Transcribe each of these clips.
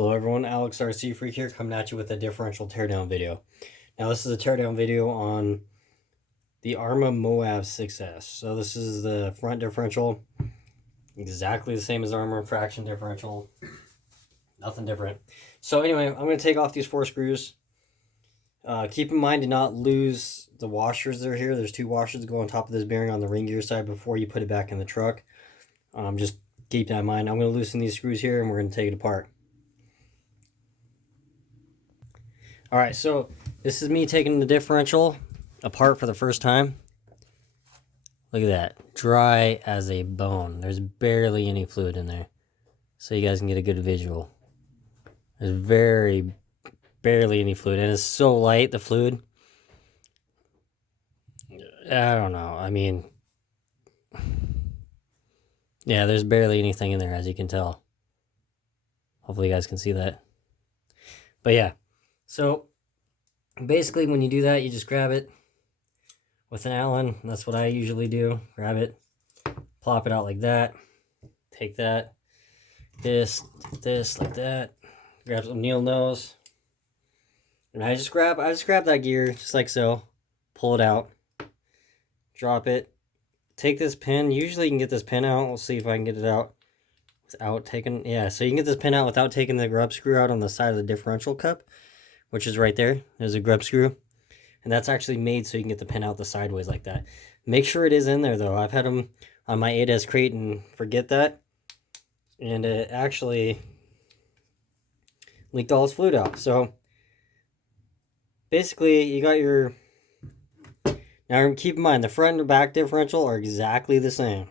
Hello everyone, Alex RC Freak here, coming at you with a differential teardown video. Now this is a teardown video on the Arrma Mojave 6S. So this is the front differential, exactly the same as Arrma fraction differential, nothing different. So anyway, I'm going to take off these 4 screws. Keep in mind to not lose the washers that are here. There's 2 washers that go on top of this bearing on the ring gear side before you put it back in the truck. Just keep that in mind. I'm going to loosen these screws here and we're going to take it apart. Alright, so this is me taking the differential apart for the first time. Look at that. Dry as a bone. There's barely any fluid in there. So you guys can get a good visual. There's barely any fluid. And it's so light, the fluid. I don't know. I mean, yeah, there's barely anything in there, as you can tell. Hopefully you guys can see that. But yeah. So, basically when you do that, you just grab it with an Allen. That's what I usually do. Grab it, plop it out like that. Take that, this, like that. Grab some needle nose. And I just grab that gear, just like so. Pull it out. Drop it. Take this pin. Usually you can get this pin out. We'll see if I can get it out without taking... Yeah, so you can get this pin out without taking the grub screw out on the side of the differential cup, which is right there. There's a grub screw. And that's actually made so you can get the pin out the sideways like that. Make sure it is in there, though. I've had them on my 8S crate and forget that. And it actually leaked all its fluid out. So, basically, you got your... Now, keep in mind, the front and back differential are exactly the same.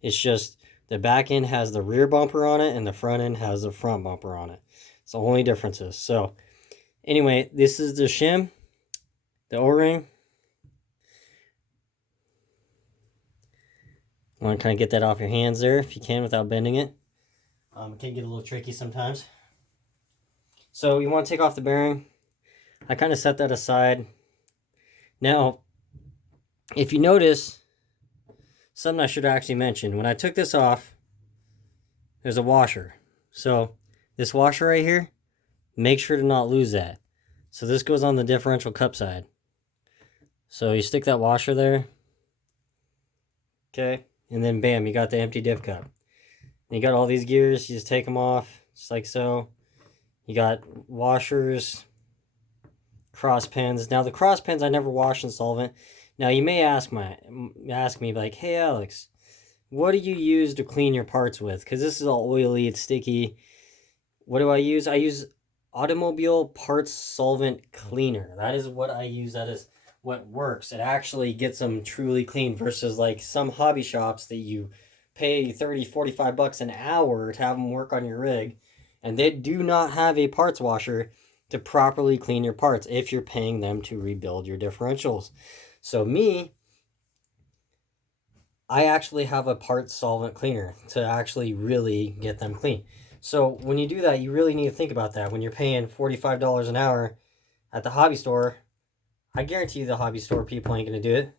It's just the back end has the rear bumper on it and the front end has the front bumper on it. It's the only differences. So, anyway, this is the shim, the O-ring. You want to kind of get that off your hands there if you can without bending it. It can get a little tricky sometimes. So you want to take off the bearing. I kind of set that aside. Now, if you notice, something I should actually mention. When I took this off, there's a washer. So this washer right here, make sure to not lose that. So this goes on the differential cup side. So you stick that washer there. Okay. And then bam, you got the empty diff cup. And you got all these gears. You just take them off. Just like so. You got washers. Cross pins. Now the cross pins I never wash in solvent. Now you may ask me like, hey Alex, what do you use to clean your parts with? Because this is all oily, it's sticky. What do I use? I use automobile parts solvent cleaner. That is what I use. That is what works. It actually gets them truly clean versus like some hobby shops that you pay 30, 45 bucks an hour to have them work on your rig, and they do not have a parts washer to properly clean your parts if you're paying them to rebuild your differentials. So I actually have a parts solvent cleaner to actually really get them clean. So when you do that, you really need to think about that. When you're paying $45 an hour at the hobby store, I guarantee you the hobby store people ain't going to do it.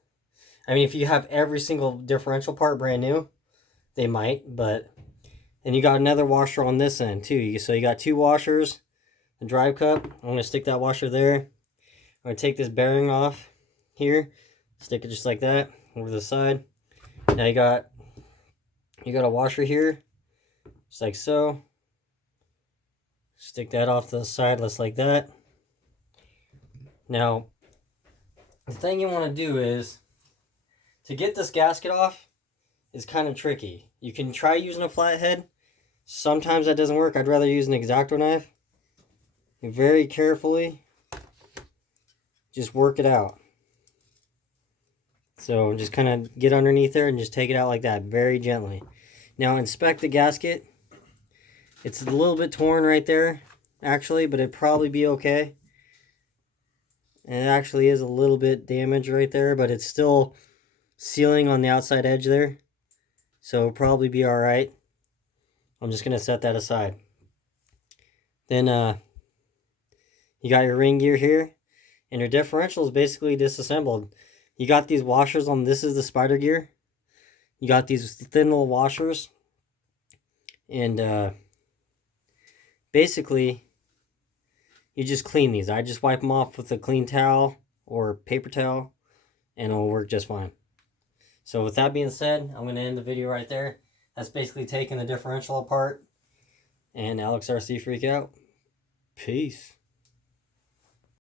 I mean, if you have every single differential part brand new, they might, but... And you got another washer on this end too. So you got 2 washers, the drive cup. I'm going to stick that washer there. I'm going to take this bearing off here, stick it just like that over the side. Now you got a washer here, just like so. Stick that off to the side, just like that. Now, the thing you want to do is, to get this gasket off is kind of tricky. You can try using a flathead. Sometimes that doesn't work. I'd rather use an X-Acto knife. And very carefully, just work it out. So just kind of get underneath there and just take it out like that, very gently. Now inspect the gasket. It's a little bit torn right there, actually, but it'd probably be okay. And it actually is a little bit damaged right there, but it's still sealing on the outside edge there. So it'll probably be alright. I'm just going to set that aside. Then you got your ring gear here. And your differential is basically disassembled. You got these washers on, this is the spider gear. You got these thin little washers. And basically, you just clean these. I just wipe them off with a clean towel or paper towel, and it'll work just fine. So with that being said, I'm going to end the video right there. That's basically taking the differential apart. And Alex RC Freak out. Peace.